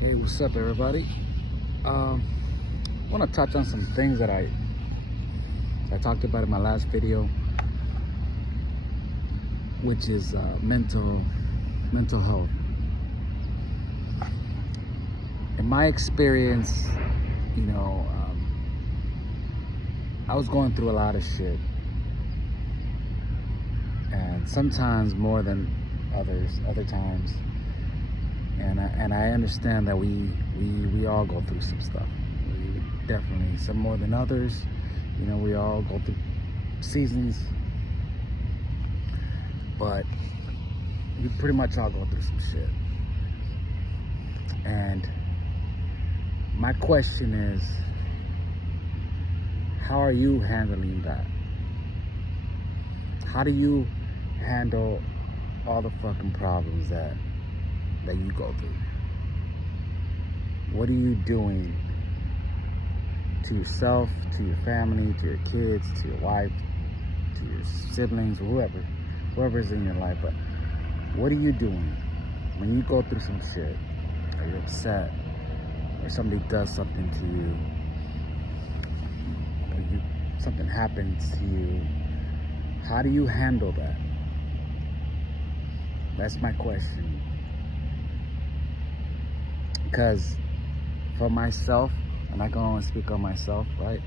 Hey, what's up, everybody? I want to touch on some things that I talked about in my last video, which is mental health. In my experience, I was going through a lot of shit, and sometimes more than other times. And I understand that we all go through some stuff. We definitely, some more than others. We all go through seasons, but we pretty much all go through some shit. And my question is, how are you handling that? How do you handle all the fucking problems that you go through? What are you doing to yourself, to your family, to your kids, to your wife, to your siblings, or whoever's in your life? But what are you doing when you go through some shit, or you're upset, or somebody does something to you, or something happens to you? How do you handle that? That's my question. Because for myself, and I can only speak on myself, right?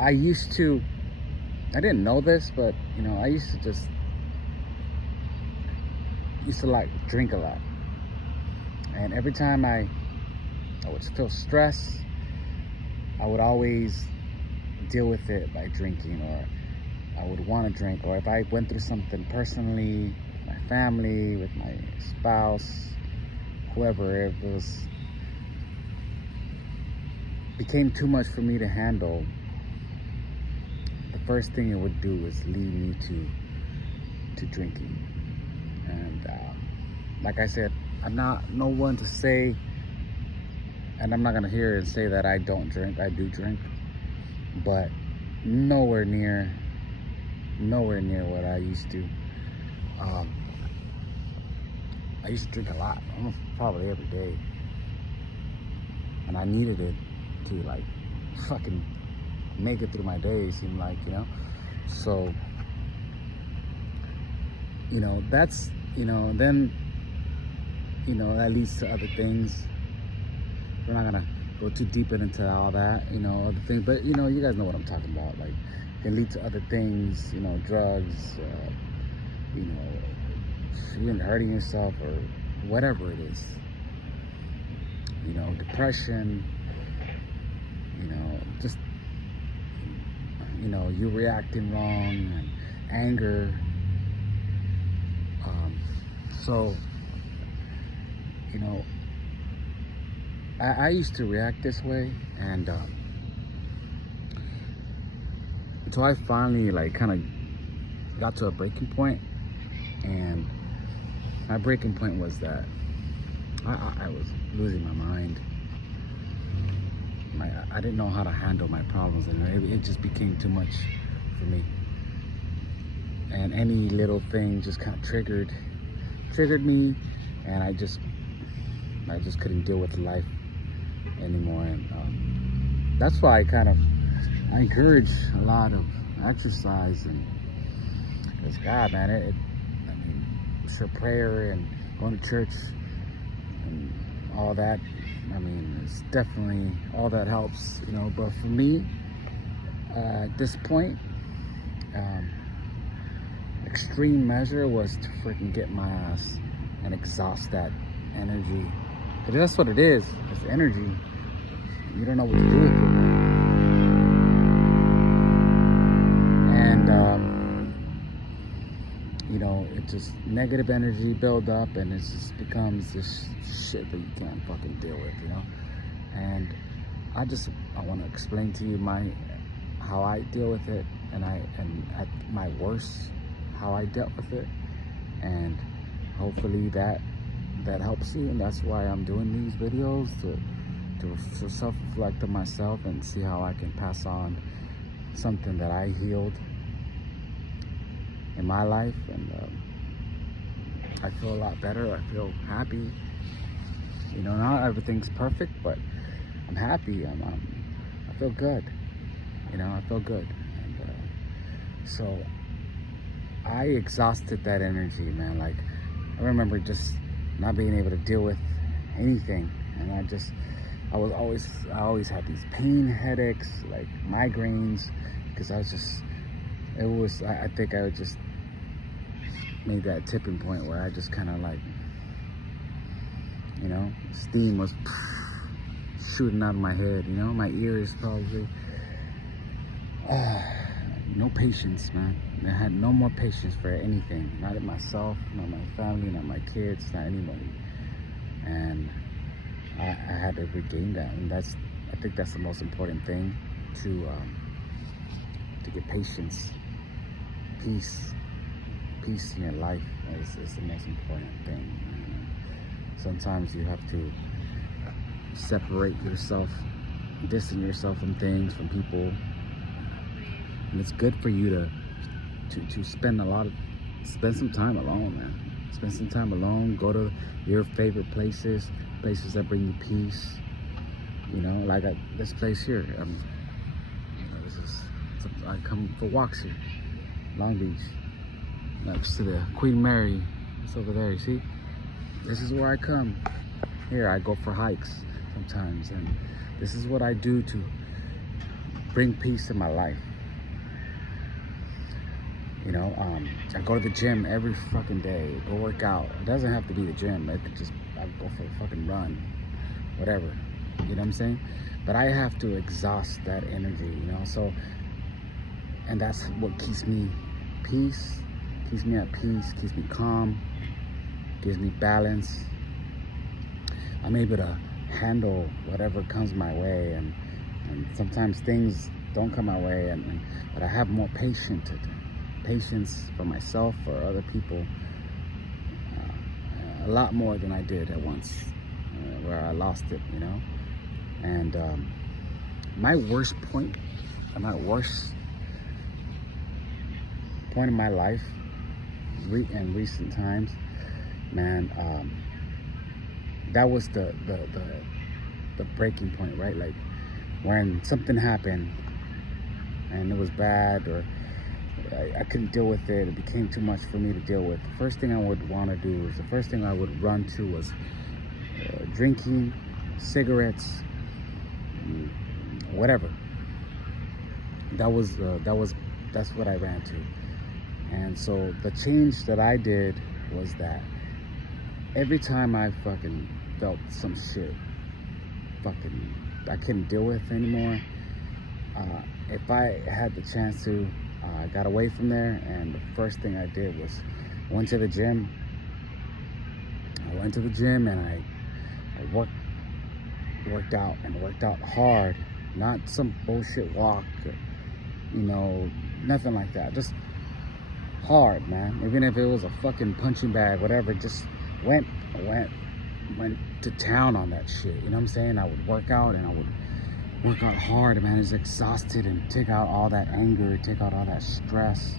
I didn't know this, but I used to like drink a lot. And every time I would feel stress, I would always deal with it by drinking, or I would want to drink, or if I went through something personally, with my family, with my spouse, whoever, it became too much for me to handle, the first thing it would do is lead me to drinking. And like I said, I'm not no one to say, and I'm not gonna hear and say that I don't drink. I do drink, but nowhere near what I used to. I used to drink a lot, almost probably every day, and I needed it to like fucking make it through my day. It seemed like, so that's then that leads to other things. We're not gonna go too deep into all that, other things, but you guys know what I'm talking about. Like, it can lead to other things, drugs, even hurting yourself, or whatever it is, depression, just you reacting wrong, and anger. So I used to react this way, and until I finally like kind of got to a breaking point. And my breaking point was that I was losing my mind. I didn't know how to handle my problems, and it just became too much for me. And any little thing just kind of triggered me, and I just couldn't deal with life anymore. And that's why I encourage a lot of exercise, and because God, man, sure, prayer and going to church and all that, it's definitely, all that helps, but for me, at this point, extreme measure was to freaking get my ass and exhaust that energy, because that's what it is. It's energy. You don't know what to do with it. It just, negative energy build up, and it just becomes this shit that you can't fucking deal with, And I want to explain to you how I deal with it, and at my worst, how I dealt with it, and hopefully that helps you. And that's why I'm doing these videos, to self-reflect on myself and see how I can pass on something that I healed in my life. And I feel a lot better. I feel happy. You know, not everything's perfect, but I'm happy. I feel good. You know, I feel good. And so I exhausted that energy, man. Like, I remember just not being able to deal with anything, and I always had these pain headaches, like migraines, because I think I would just made that tipping point where I just kind of like, you know, steam was shooting out of my head, you know, my ears probably. No patience, man. I had no more patience for anything. Not at myself, not my family, not my kids, not anybody. And I had to regain that, and I think that's the most important thing, to get patience, peace in your life is the most important thing. Sometimes you have to separate yourself, distance yourself from things, from people, and it's good for you to spend some time alone, man. Spend some time alone. Go to your favorite places that bring you peace. You know, like this place here. You know, I come for walks here, Long Beach, next to the Queen Mary. It's over there. You see, this is where I come. Here, I go for hikes sometimes, and this is what I do to bring peace in my life. You know, I go to the gym every fucking day, go work out. It doesn't have to be the gym. I go for a fucking run, whatever. You know what I'm saying? But I have to exhaust that energy, you know? So, and that's what keeps me peace, keeps me at peace, keeps me calm, gives me balance. I'm able to handle whatever comes my way, and sometimes things don't come my way, but I have more patience for myself, for other people, a lot more than I did at once, where I lost it, you know. And my worst point in my life in recent times, man, that was the breaking point, right? Like when something happened and it was bad, or I couldn't deal with it. It became too much for me to deal with. The first thing I would want to do the first thing I would run to was drinking, cigarettes, whatever. That's what I ran to. And so the change that I did was that every time I fucking felt some shit I couldn't deal with anymore, if I had the chance to, I got away from there, and the first thing I did was went to the gym. I went to the gym and I worked out hard, not some bullshit walk, or, you know, nothing like that. Just hard, man. Even if it was a fucking punching bag, whatever, just went to town on that shit. You know what I'm saying? I would work out, and I would work out hard, man. I was exhausted, and take out all that anger, take out all that stress,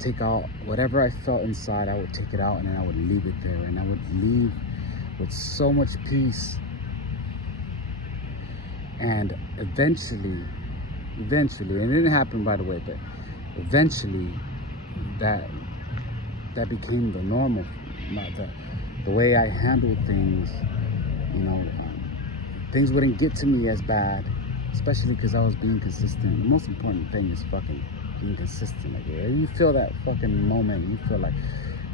take out whatever I felt inside. I would take it out, and then I would leave it there, and I would leave with so much peace. And eventually, and it didn't happen right away, but eventually that became the normal, the way I handled things. You know, things wouldn't get to me as bad, especially because I was being consistent. The most important thing is fucking being consistent. Like, you feel that fucking moment, you feel like,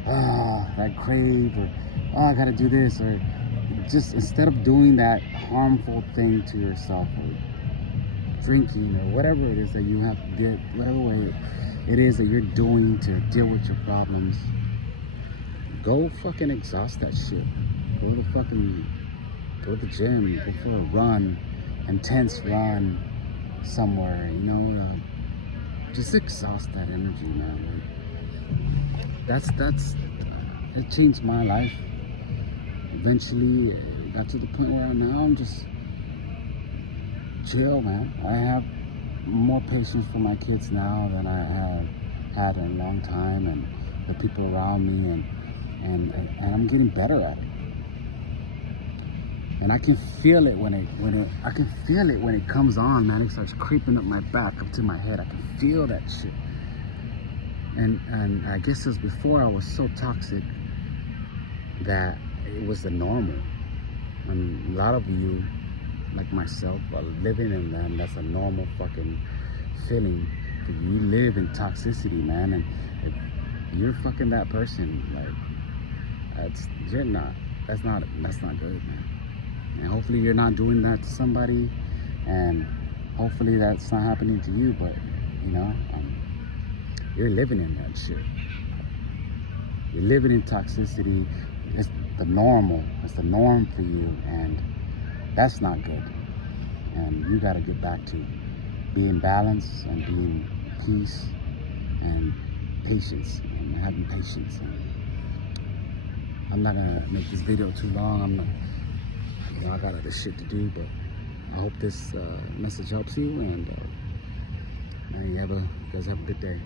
that crave, or I gotta do this, or just instead of doing that harmful thing to yourself, or drinking, or whatever it is that you have to get, whatever way it is that you're doing to deal with your problems, go fucking exhaust that shit. Go to the gym, go for a run, intense run somewhere, you know, just exhaust that energy, man. Like, it changed my life. Eventually, it got to the point where I'm just chill, man. I have more patience for my kids now than I have had in a long time, and the people around me, and I'm getting better at it. And I can feel it when it comes on, man. It starts creeping up my back, up to my head. I can feel that shit. And I guess it was before I was so toxic that it was the normal. And a lot of you, like myself, are living in that, and that's a normal fucking feeling. You live in toxicity, man, and if you're fucking that person, like, that's not good, man. And hopefully you're not doing that to somebody, and hopefully that's not happening to you, but you know, you're living in that shit. You're living in toxicity. It's the normal. It's the norm for you, and that's not good. And you gotta get back to being balanced and being peace and patience and having patience. And I'm not gonna make this video too long. I got other shit to do, but I hope this message helps you, and you guys have a good day.